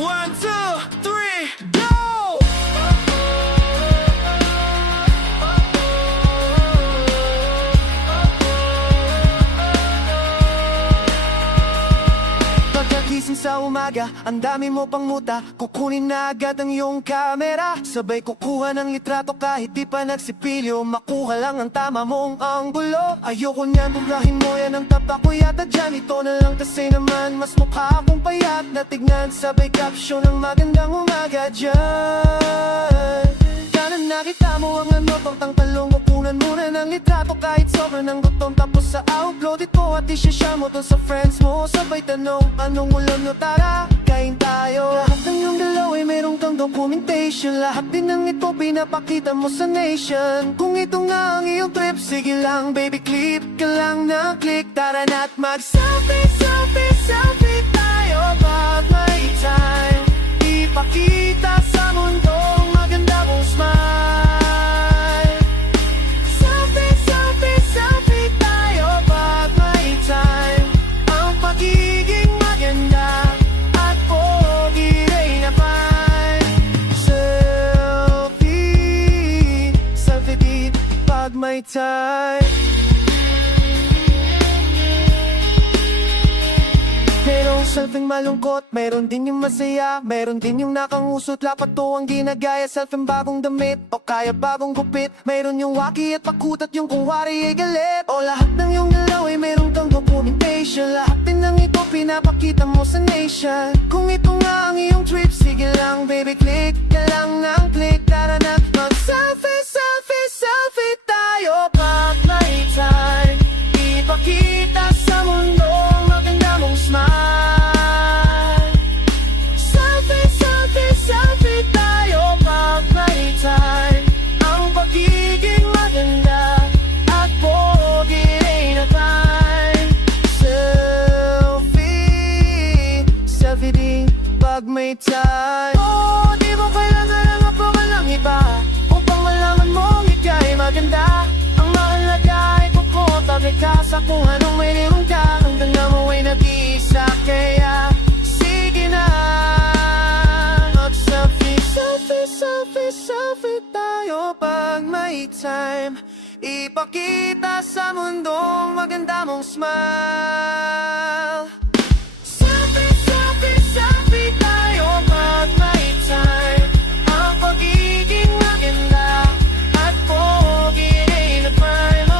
1, 2, 3, go! Pagkagising sa umaga, ang dami mo pang muta. Kukunin na agad ang iyong kamera. Sabay kukuha ng litrato kahit di pa nagsipilyo. Makuha lang ang tama mong anggulo. Ayoko niyan, bubrahin mo yan ang tapak ko yata dyan. Ito na lang kasi naman mas mukha akong payat na tignan. Sabay caption ng magandang umaga dyan. Sana nakita mo ang ano, tong talong. Upunan muna ng litrato kahit sobrang ng gutom. Tapos sa upload ito at i-share mo to sa friends mo. Sabay tanong, anong ulam nyo, tara, kain tayo. Lahat ng yung dalaw ay mayroong kang documentation. Lahat din ng ito pinapakita mo sa nation. Kung ito nga ang iyong trip, sige lang baby, clip ka lang na click. Tara na't mag-selfie, selfie, selfie tayo pag may time. Ipakita sa mundong maganda mong smile. Selfie, selfie, selfie tayo pag may time. Ang pagiging maganda at pogi ay napan. Selfie, selfie din pag may time. Merong selfing malungkot, meron din yung masaya, meron din yung nakangusot. Lapat to ang ginagaya, selfing bagong damit o kaya bagong gupit. Meron yung waki at pakutat, yung kung wari ay galit. O lahat ng yung dalaw ay meron kang documentation. Lahat din ng ito pinapakita mo sa nation. Kung ito nga ang iyong trip, sige lang baby, click ka lang ng click. Tara na mag-selfie, selfie, selfie tayo pag may time. Ipakita sa mundo maganda mong smile. Selfie, selfie, selfie tayo pag may time. Ang pagiging maganda at pogi ay na-time. Selfie, selfie din pag may time. Oh, di mo kailangan ang apaman ng iba upang malaman mong ika'y maganda. Ang mahalaga ay tabi ka sa kung anong mayroon ka. Ang ganda mo ay nag-iisa, kaya sige na. Mag-selfie, selfie, selfie, selfie tayo pag may time. Ipakita sa mundong maganda mong smile. Selfie, selfie, selfie tayo pag may time. Ang pagiging maganda at pogi ay na-prime.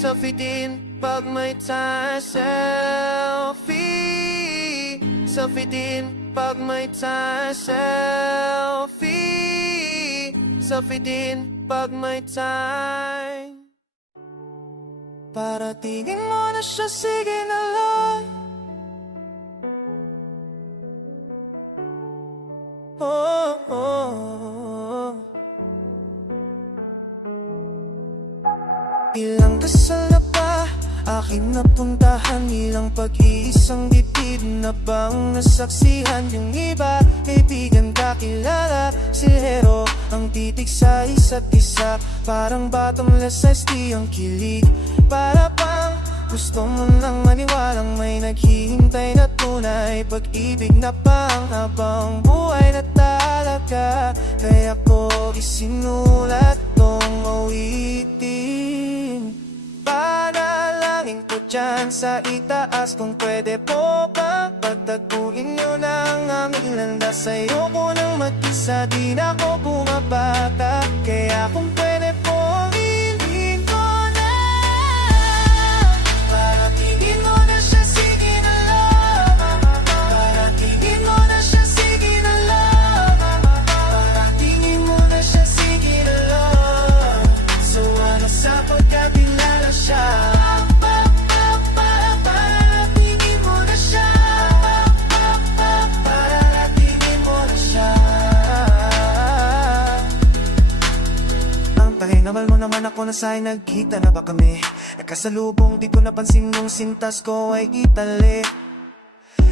Selfie din pag may time. Selfie, selfie din pag may time. Selfie, selfie din pag may time. Paratingin mo na siya, sige na lang. Oh, oh, oh. Ilang dasal na pa aking napuntahan, ilang pag-iisang bitid na bang nasaksihan. Yung iba, kaibigan kakilala, silhero ang titig sa isa't isa. Parang bottomless iced tea ang kilig. Para bang gusto mo nang maniwalang may naghihintay na tunay. Pag-ibig na pang habang buhay na talaga. Kaya ko isinulat tong awitin. Panalangin ko dyan sa itaas, kung pwede po ba pagtaguin nyo ng aming landas. Ayoko nang mag-isa, di na ako bumabata. Kaya kung pwede po hilin ko na. Paratingin mo na siya, sige na lang. Paratingin mo na siya, sige na lang. Paratingin mo na siya, sige na lang. So ano sa pagkakilala siya. Paratingin mo na siya. Paratingin mo na siya. oras ay nagkita na ba kami? Nakasalubong di ko napansin nung sintas ko ay Italy.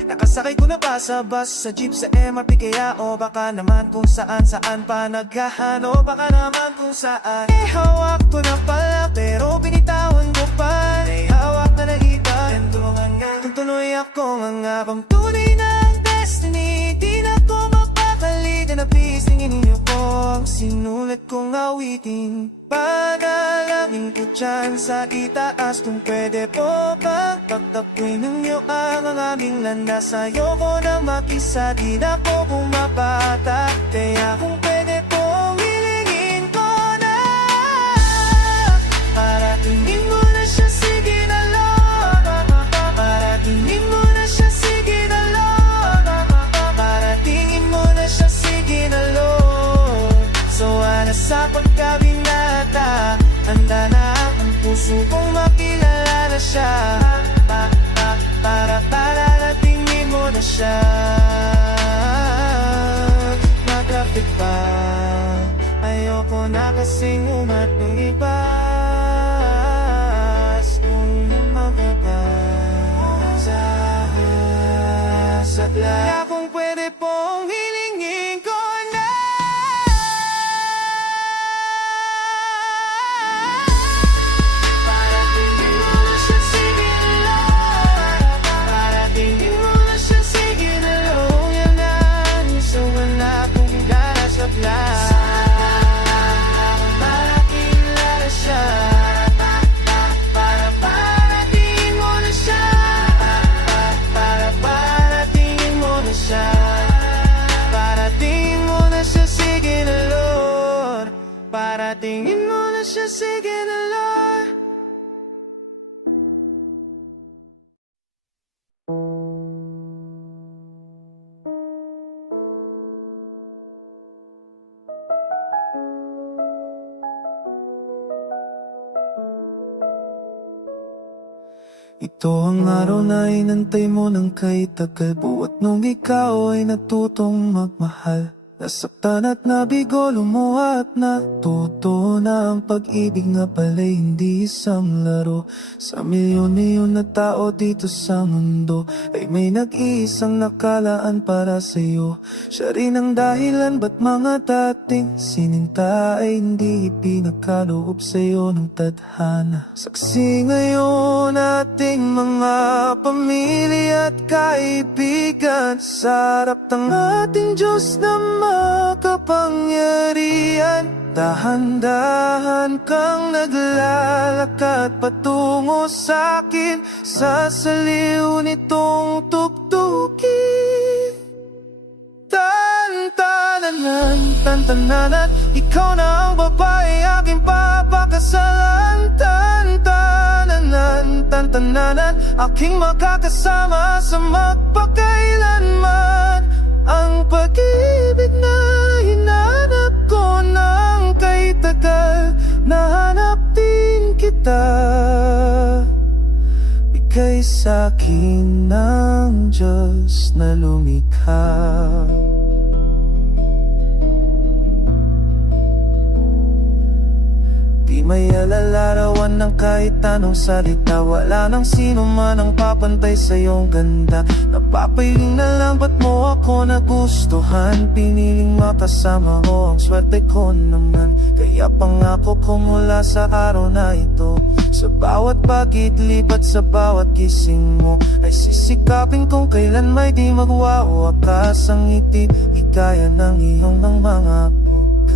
Nakasakay ko na ba sa bus, sa jeep, sa MRT kaya? O baka naman kung saan pa naghahanap? O baka naman kung saan hawak ko na pala pero binitawan ko pa. Hawak na nakita and tulungan nga tuloy ako ngangabang tunay ng destiny. Di na ko mapakali na napisingin niyo ko ang sinulat kong awitin. Panalangin ko dyan sa itaas kung pwede po bang pagtapuin ninyo ang aming landas. Ayoko na makisa, di na ko pumapata. Kaya kung pwede po wilingin ko na paratingin mo na siya, sige na Lord. Paratingin mo na siya, sige na Lord. Paratingin mo na siya, sige na Lord. So sa pagkabinata, handa na ang puso kong makilala na siya. Para tingin mo na siya. Maglapit pa, ayoko na kasing umatong iba. Kung mababa sa kaya kung pwede pong hilingin ko na tingin mo na siya, sige na Lord. Ito ang araw na inantay mo ng kay tagal. Buhat nung ikaw ay natutong magmahal. Nasaktan at nabigo, lumuha at natuto na ang pag-ibig nga pala'y hindi isang laro. Sa milyon-milyon na tao dito sa mundo ay may nag-iisang nakalaan para sa'yo. Siya rin ang dahilan ba't mga dating sininta ay hindi ipinagkaloob sa'yo ng tadhana. Saksi ngayon ating mga pamilya at kaibigan sa harap ng ating Diyos na makapangyarihan. Dahan-dahan kang naglalakad patungo sa'kin, sa saliw nitong tugtugin. Tan-tananan, tan-tananan, ikaw na ang babae aking papakasalan. Tan-tananan, tan-tananan, aking makakasama sa magpakailanman. Ang pag-ibig na hinanap ko ng kay tagal, nahanap din kita. Bigay sa'kin ng Diyos na lumikha. Di may alalarawan ng kahit anong salita. Wala nang sino man ang papantay sa iyong ganda. Napapahiling na lang ba't mo ako nagustuhan. Piniling makasama ko, ang swerte ko naman. Kaya pangako ko mula sa araw na ito, sa bawat pagidlip at sa bawat gising mo, ay sisikapin kung kailan may di magwawakas ang ngiti, ikaya ng iyong ng mga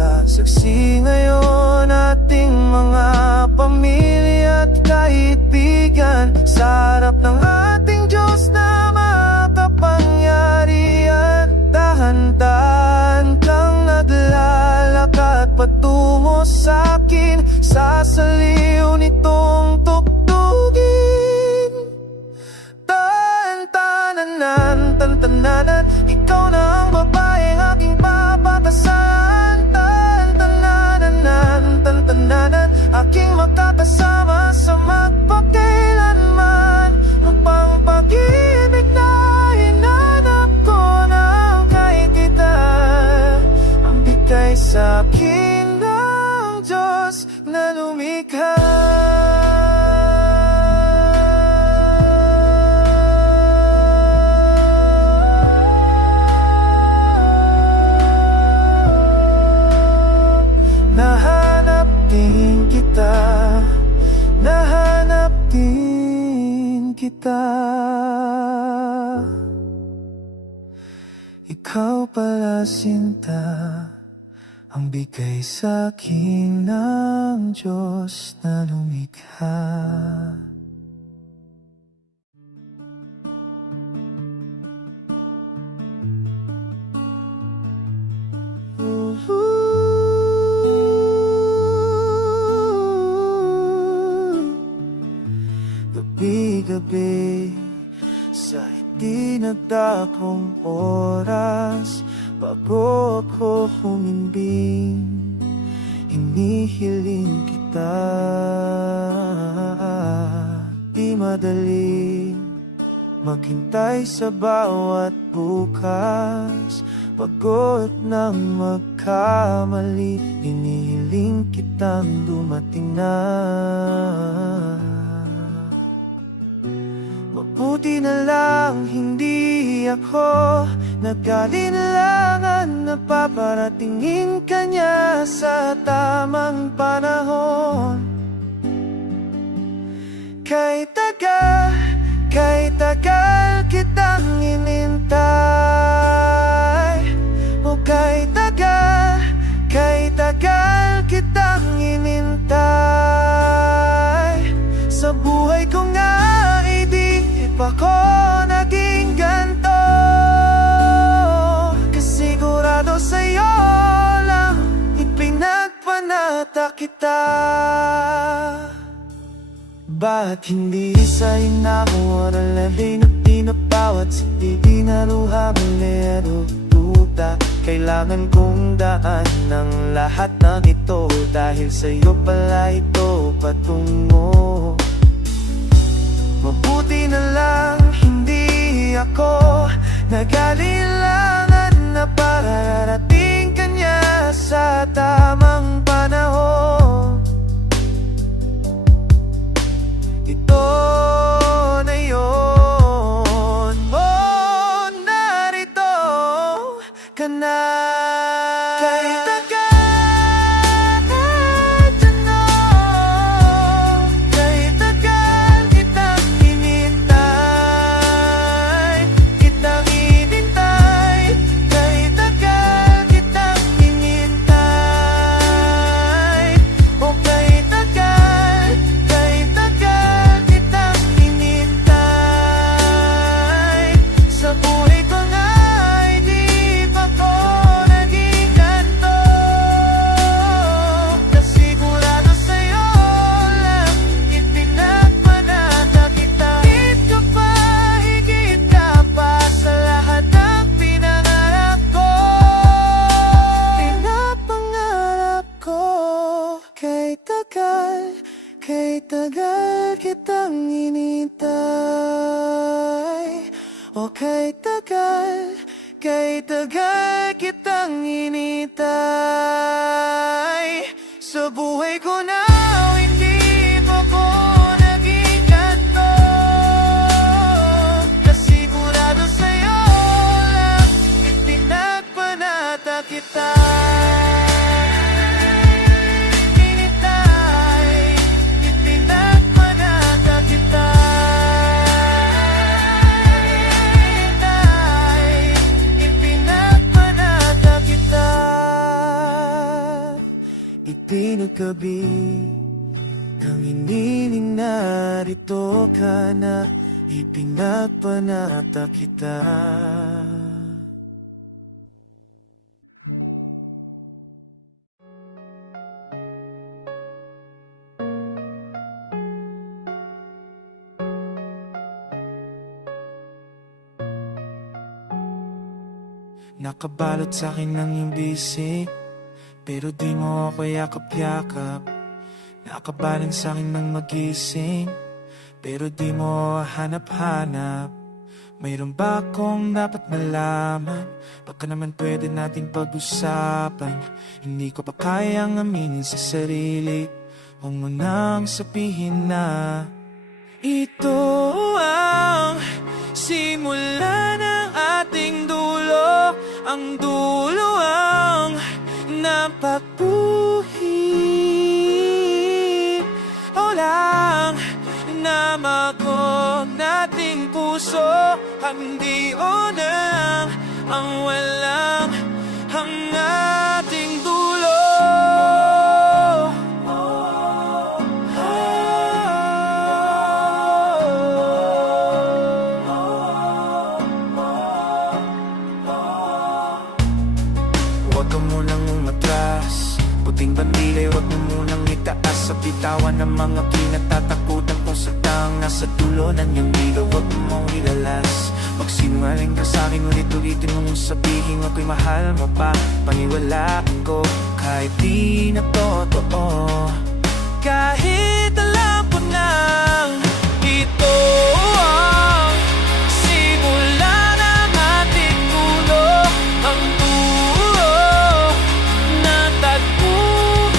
saksi ngayon ating mga pamilya at kaibigan sa harap ng ating Diyos na makapangyarihan. Dahan-dahan kang naglalakad patungo sa'kin, sa saliw nitong tugtugin. Tan-tananan, tan-tananan, ikaw na ang babaeng aking papakasalan. Tan-tananan, aking makakasama sa magpakailanman. Ang pang-pag-ibig na hinanap ko ng kay kita, ang bigay sa'kin ng Diyos na lumikha. Nahanap din kita, nahanap din kita. Ikaw pala sinta, ang bigay sa'kin ng Diyos na lumikha. Gabi-gabi sa hindi nagdakong oras, bago ako humimbing, hinihiling kita. Di madali maghintay sa bawat bukas, pagod ng magkamali, hinihiling kitang dumating na. Mabuti na lang hindi ako nag-alinlangan na paparatingin ka niya sa tamang panahon. Kay tagal kitang inintay. O kay tagal kitang inintay. Sa buhay ko nga ako naging ganto, kasi sigurado sa'yo lang ipinagpanata kita. Ba't hindi sa'yo nakuwaral na di napawat sa di naluha malero tuta? Kailangan kong daan ng lahat ng ito, dahil sa'yo pala ito patungo. Mabuti na lang hindi ako nag-alinlangan na pararating ka niya sa tamang panahon. Ito na yun, oh, narito ka na. Kay tagal kitang inintay. O kay tagal kitang inintay. Sa buhay ko na hindi pa ko naging ganto, kasi sigurado sa'yo lang ipinagpanata kita. Ipinagkabi nang iniling narito ka na, ipinagpanata kita. Nakabalot sa'kin ng iyong bisig, pero di mo ako yakap-yakap. Nakabalan sa'kin ng magising, pero di mo hanap-hanap. Mayroon ba akong dapat malaman? Baka naman pwede nating pag-usapan. Hindi ko pa kayang aminin sa sarili Huwag mo nang sabihin na ito ang simula ng ating dulo. Ang dulo ang napagpuhin. Walang namagot nating puso. Hindi o na lang ang walang ang ating dulo. Huwag ka munang umatras, puting bandilay huwag mo munang itaas. Sa bitawan ng mga kinatatakutan kung satang nasa dulo ng iyong dilo. Huwag mong ilalas, magsinungaling ka sa'kin, ulit-ulitin mong sabihin ako'y mahal mo pa. Paniwala ko kahit di na totoo, kahit alam ko nang ito ang simula ng ating dulo. Ang dulo na tagpuin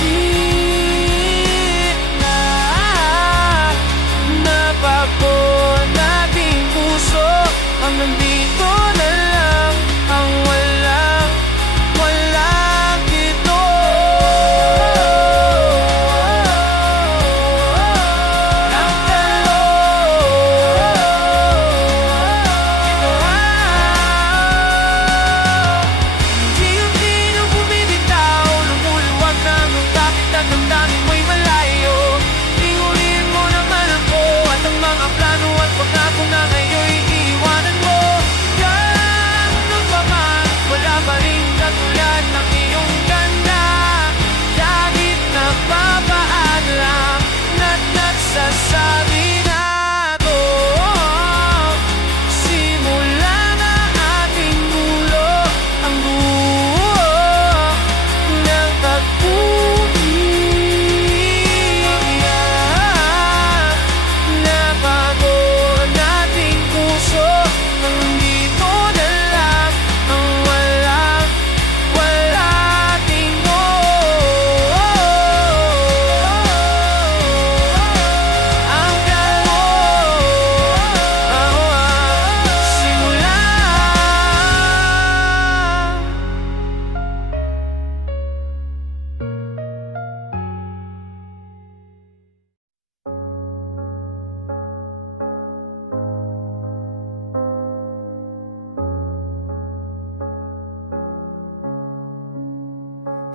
na nabago nating puso. Ang nandito na lang ang walang ito. Ang talo unti-unti nang bumibitaw, lumuluwag na nung kapit at damdamin mo'y malayo. Tingulin mo naman ako at ang mga plano at pagkako na ngayon'y iiwanan mo. Ganun pa man, wala pa rin katulad ng iyong ganda. Kahit nagpapaan lang na't nagsasabi na to simula na ating dulo. Ang dulo ng tagpuin nabago nating puso. Nandito na lang ang walang tingno. Ang dalo simula.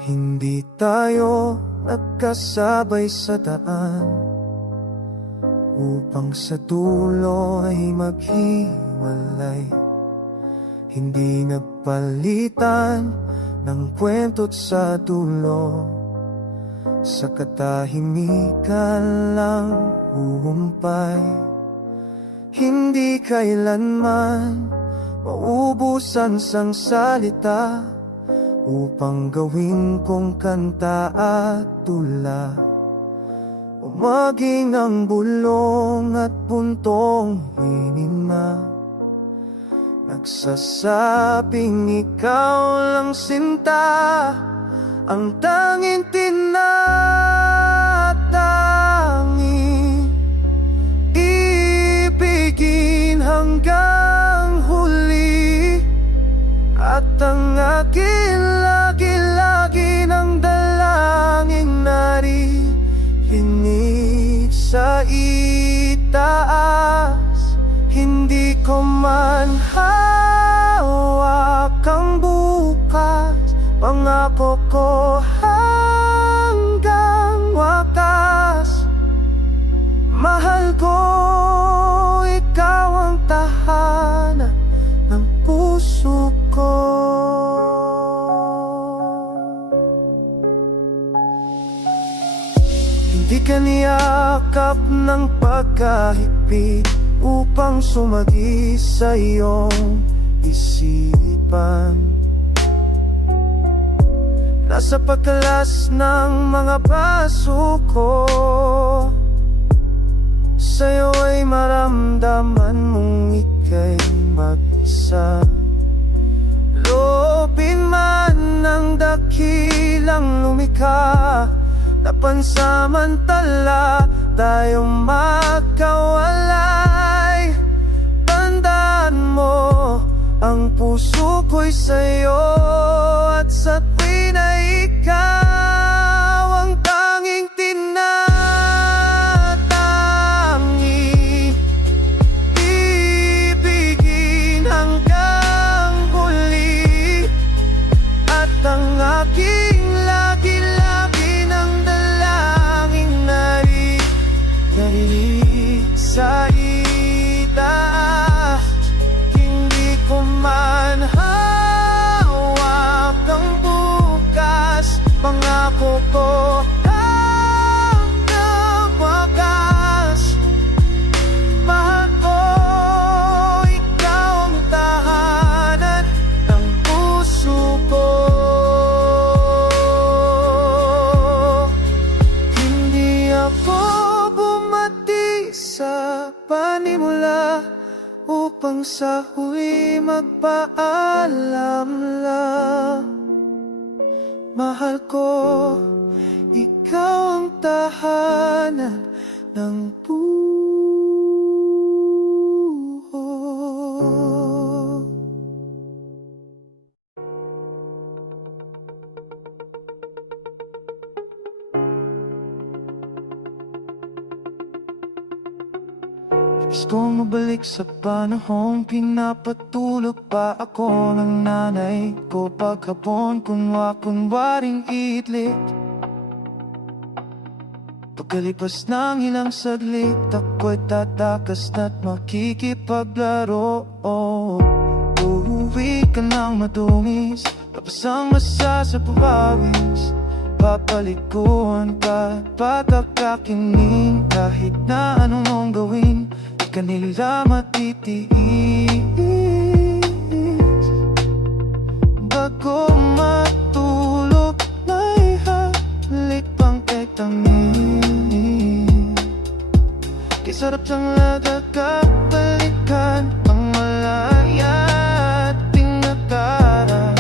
Hindi tayo nagkasabay sa daan upang sa dulo ay maghiwalay. Hindi nagpalitan ng kwento't sa dulo, sa katahimikan lang huhumpay. Hindi kailanman maubusan sang salita upang gawin kong kanta at tula, o maging ang bulong at puntong hinima. Nagsasabing ikaw lang sinta, ang tanging tinatangi, ibigin hanggang huli. At ang aking lagi-lagi ng dalangin naririnig sa itaas. Hindi ko man hawak ang bukas, pangako ko hanggang wakas. Mahal ko, ikaw ang tahanan ng puso ko. Hindi ka niyakap ng pagkahigpit upang sumagi sa iyong isipan. Nasa pagkalas ng mga baso ko, sa'yo ay maramdaman mong ika'y mag-isa. Loobin man ng dakilang lumikha, na pansamantala tayong magkawalay. Tandaan mo, ang puso ko'y sa'yo, at sa tuwin ay ikaw ang tanging tinatangi. Ibigin hanggang huli, at ang aking lagi-lagi ng dalangin ay dahil sa itaas. Hindi ko man hawak ang bukas, pangako ko hanggang wakas. Mahal ko, ikaw ang tahanan ng puso ko. Hindi ako bumati sa panimula upang sa huli magpaalam lang. Mahal ko, ikaw ang tahanan ng buhay. Gusto mabalik sa panahong pinapatulog pa ako ng nanay ko paghapon, kunwaring idlit. Pagkalipas ng ilang saglit, ako'y tatakas na't makikipaglaro. Uuwi ka ng madungis, tapos ang masa sa pawis. Papalikuan ka, patakakinig, kahit na anong mong gawin, di ka nila matitiis. Bago matulog, may halik pang ketamin. Kay sarap siyang nagkakabalikan, ang malaya at tinagara.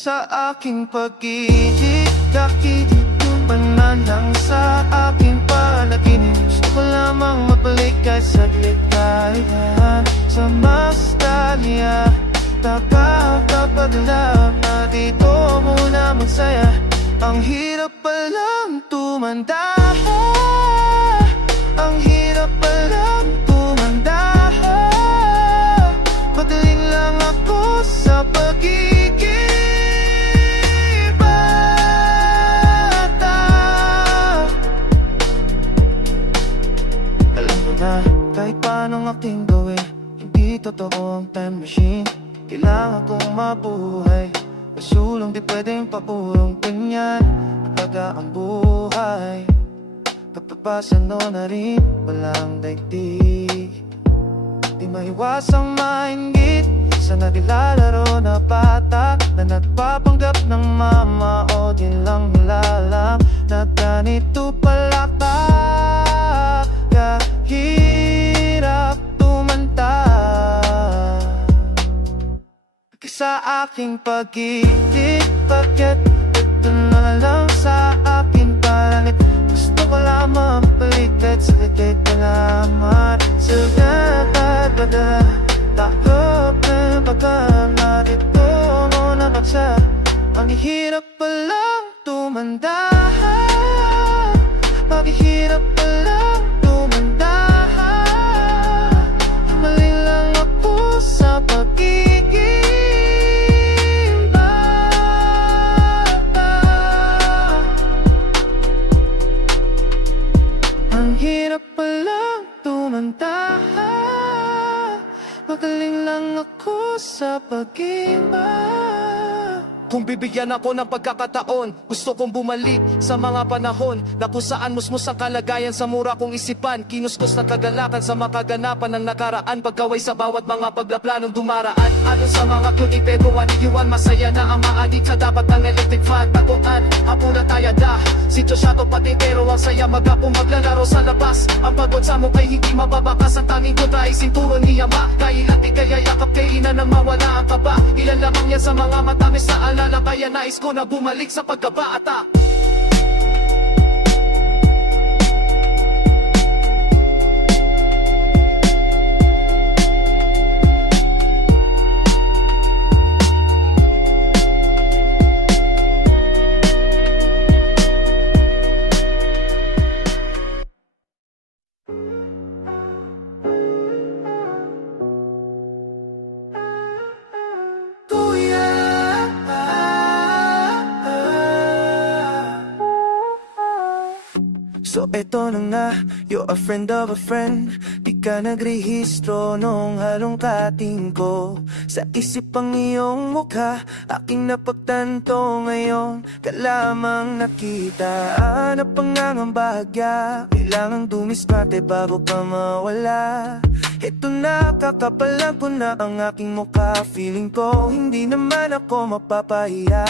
Sa aking pag-ibig, kakitupanan lang sa aking panaginip. Gusto ko lamang mabalik kahit saglit kaya sa nostalgia. Nakakapadala na dito muna magsaya. Ang hirap palang tumanda, ang hirap palang tumanda. Padaling lang ako sa pag-ibig. Kahit paano ang aking gawin, hindi totoo ang time machine. Kailangan kong mabuhay, kasulong di pwedeng paulong ganyan. Pagka ang buhay, kapapasa no na rin, walang daigdig. Di maiwasang mainggit sa nadilalaro na bata na nagpapanggap ng mama o di lang nilalang na ganito pala tayo. Hirap tumanda sa aking pag-ibig. Bakit ito na lang sa aking palanit? Gusto ko lamang balikat sa likit alamat. Sugapad bada takot na baka narito mo na magsa. Ang hirap palang tumanda, maghihirap palang tumanda. Mali lang ako sa pagiging bata. Ang hirap palang tumanda, magaling lang ako sa pagiging bata. Kung bibigyan ako ng pagkakataon, gusto kong bumalik sa mga panahon na kung saan musmus ang kalagayan sa mura kong isipan. Kinuskos ng kagalakan sa makaganapan ng nakaraan, pagkaway sa bawat mga paglaplanong dumaraan. Ayon sa mga kunipeguan, iwan masaya na ang maadik sa dapat ng electric fan. Taguan, apo na tayo da sitwasyato pati pero ang saya magapong maglalaro sa labas. Ang pagod sa mukhay hindi mababakas, ang tanging kontra ay sinturon niya ma. Kailati kaya yakap kainan nang mawala ang kaba. Yan lamang yan sa mga matamis na alala, kaya nais ko na bumalik sa pagkabata. So eto na nga, you're a friend of a friend. Di ka nagrehistro nung halongkating ko. Sa isip ang iyong mukha, aking napagtanto ngayon. Ka lamang nakita, hanap ang ang bahagya. Kailangang dumiskarte bago pa mawala. Ito na, kakapalan ko na ang aking mukha. Feeling ko, hindi naman ako mapapahiya.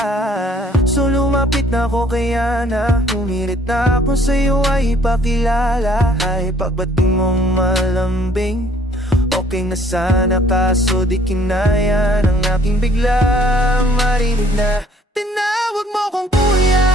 So lumapit na ako kaya na humirit na ako sa'yo ay ipakilala. Ay pagbating mong malambing, okay na sana kaso di kinaya ng aking biglang marinig na tinawag mo kong kuya.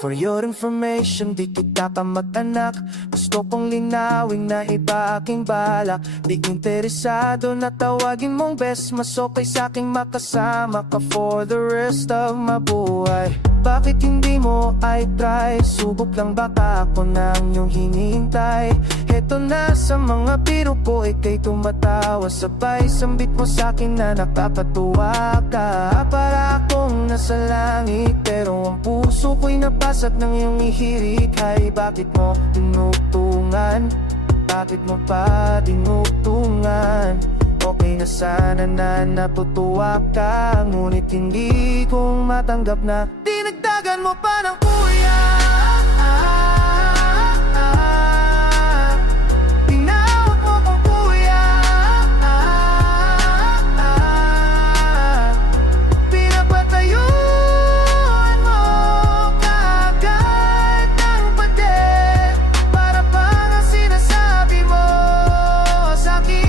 For your information, di kita kamag-anak. Gusto kong linawin na iba aking balak. Di interesado na tawagin mong best. Mas okay sa'king makasama ka for the rest of my buhay. Bakit hindi mo ay try? Subok lang baka ako nang iyong hinihintay. Heto na sa mga biro ko, ika'y tumatawa. Sabay sambit mo sa'kin na nakakatuwa ka. Para akong nasa langit, pero ang puso ko'y nabasag ng iyong ihirik. Ay bakit mo tinutulungan? Bakit mo pa tinutulungan? Okay na sana na natutuwa ka, ngunit hindi kong matanggap na dinagdagan mo pa ng kuya. Tinawag mo kong kuya. Pinapatayuan mo kaagad ng pader. Para bang ang sinasabi mo sa'kin,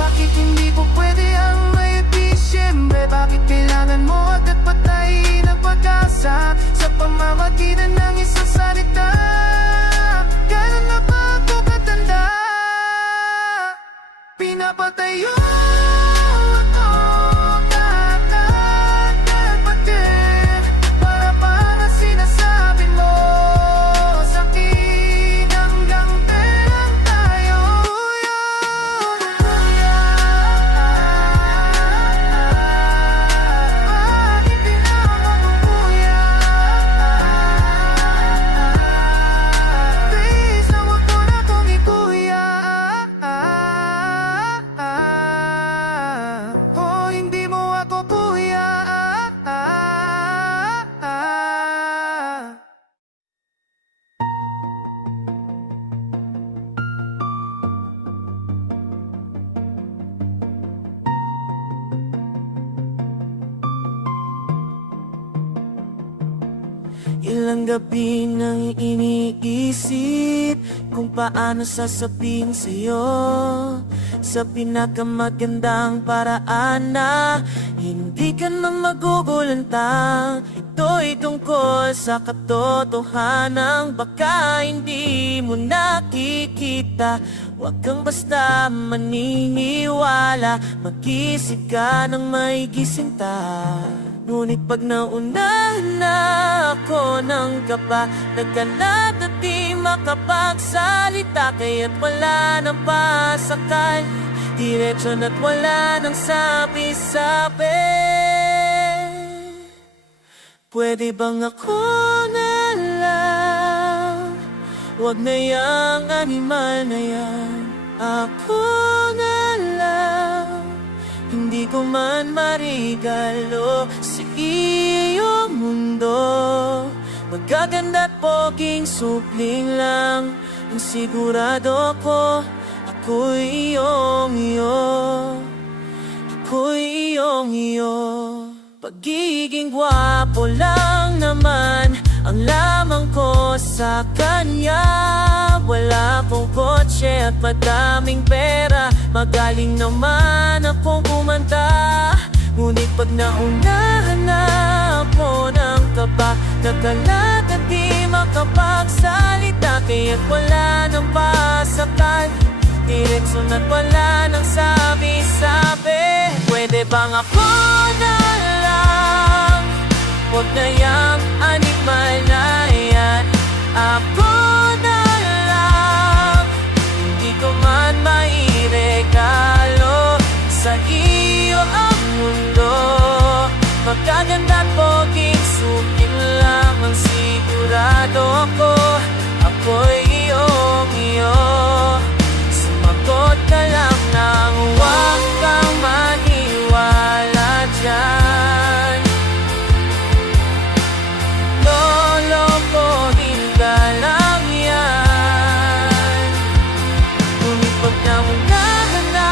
bakit hindi po pwede ang may Disyembre? Bakit kailangan mo agad patayin ang pag-asa sa pamamagitan ng isang salita? Ganun na ba ako katanda? Pinapatayo ako kaagad ng pader. Para bang ang sinasabi mo sa'kin, hanggang kailan tayo? Ilang gabi nang iniisip kung paano sasabihin sa'yo sa pinakamagandang paraan na hindi ka na magugulantang. Ito'y tungkol sa katotohanan, baka hindi mo nakikita. Huwag kang basta maniniwala, mag-isip ka ng may gisinta. Ngunit pag naunahan na ako ng kaba, nagkanat at di makapagsalita, kaya't wala nang pasakal, diretso na't wala nang sabi-sabi. Pwede bang ako na lang? Huwag na yang animal na yan. ako na lang. Hindi ko man marigalo sa iyong mundo. Magaganda at poging supling lang ang sigurado ko. Ako'y iyong iyo, ako'y iyong iyo. Pagiging gwapo lang naman ang lamang ko sa kanya. Wala pong kotse at madaming pera, magaling naman akong kumanta. Ngunit pag naunahan na ako ng kaba, nagkalat at di makapagsalita. Kaya't wala nang pasakan, direksyon at wala nang sabi-sabi. Pwede bang ako na lang? Huwag na yang animal na yan. Ako na lang. Hindi ko man mairegalo sa iyo ang mundo. Magaganda at poging supling lang ang sigurado ako. Ako'y iyong iyo. Sumagot ka lang nang huwag kang maniwala dyan. Lolokohin ka lang yan. Ngunit pag naunahan na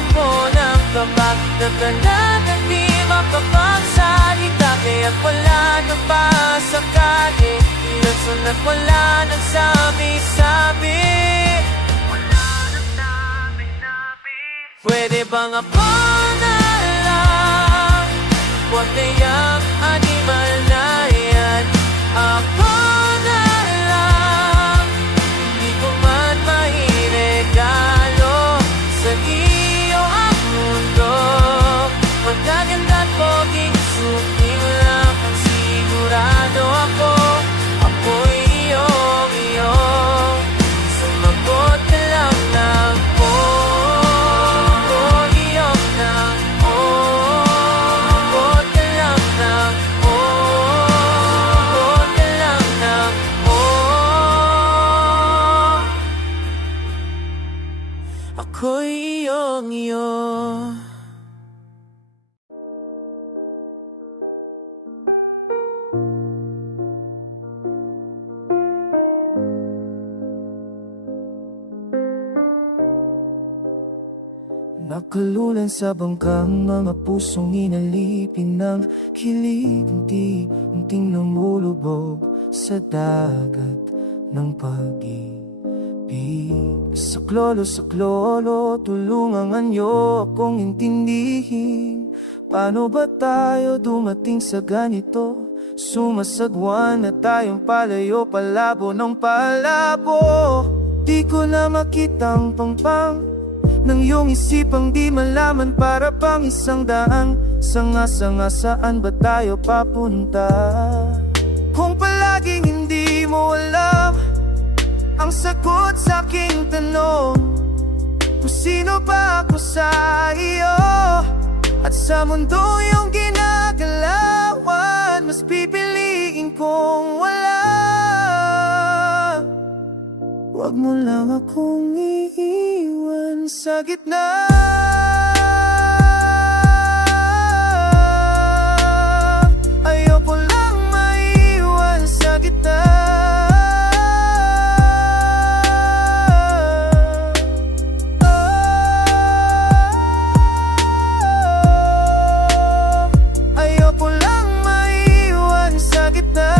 ako ng kabag, nagkalat at di makapagsalita. Kaya't wala nang pasakali, direksyon at wala nang sabi-sabi. Pwede bang ako na lang? Huwag na yung animal na yan. Ako na lang. Hindi ko man mairegalo sa iyo ang mundo. Magaganda at poging supling lang ang sigurado ako. Ako'y iyong iyo. Sumagot ka lang ng ako'y iyong iyo. Nakalulan sa bangkang mga pusong inalipin ng kilig. Unting lumulubog sa dagat ng pag-ibig. Saklolo, tulungan niyo akong intindihin. Paano ba tayo dumating sa ganito? Sumasagwan na tayong palayo, palabo ng palabo. Di ko na makitang pangpang ng iyong isipang di malaman, para pang isang daan. Sanga-sanga, saan ba tayo papunta? Kung palaging hindi mo alam ang sagot sa aking tanong, kung sino ba ako sa iyo at sa mundo yung ginagalawan, mas pipiliin kong wala. Huwag mo lang akong iiwan sa gitna. Ayoko lang maiwan sa gitna. Ayoko lang maiwan sa gitna.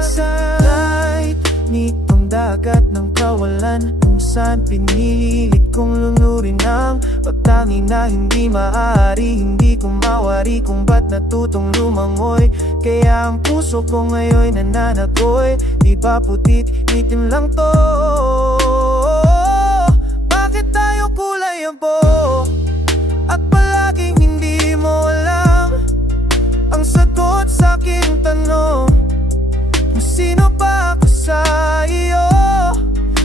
Sa light, nitong dagat ng kawalan, kung saan pinilit kong lunurin ang pagtangi na hindi maaari. Hindi ko mawari kung ba't natutong lumangoy, kaya ang puso ko ngayon nananagoy. Di ba putit, itim lang to? Bakit tayo kulay abo? At palaging hindi mo alam ang sagot sa aking tanong, kung sino ba ako sa iyo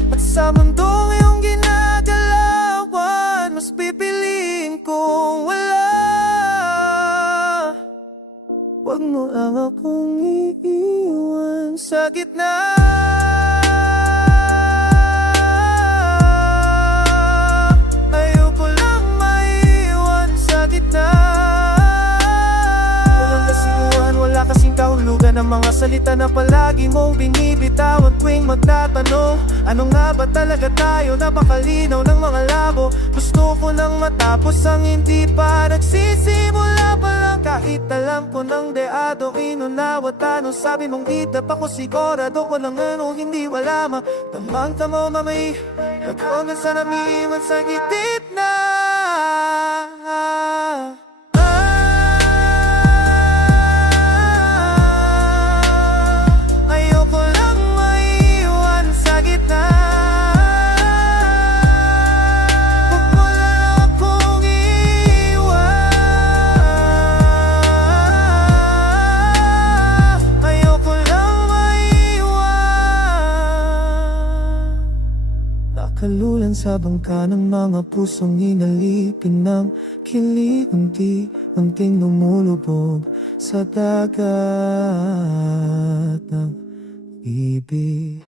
at sa mundong iyong ginagalawan, mas pipiliin kong wala. Huwag mo lang akong iiwan sa gitna. salita na palagi mong binibitawan tuwing magtatanong, ano nga ba talaga tayo? Napakalinaw ng mga labo. Gusto ko nang matapos ang hindi pa nagsisimula pa lang. Kahit alam ko ng deado, inunawa tanong. Sabi mong itap ako, sigurado ko lang ano, hindi wala ma. Tamang-tamo mamay, ako na sana miiwan sa gitid na. Ayoko lang maiwan sa gitna. Huwag mo lang akong iwan. Ayoko lang maiwan. Nakalulan sa bangka ng mga pusong inalipin ng kilig, unti-unting lumulubog sa dagat ng ibig.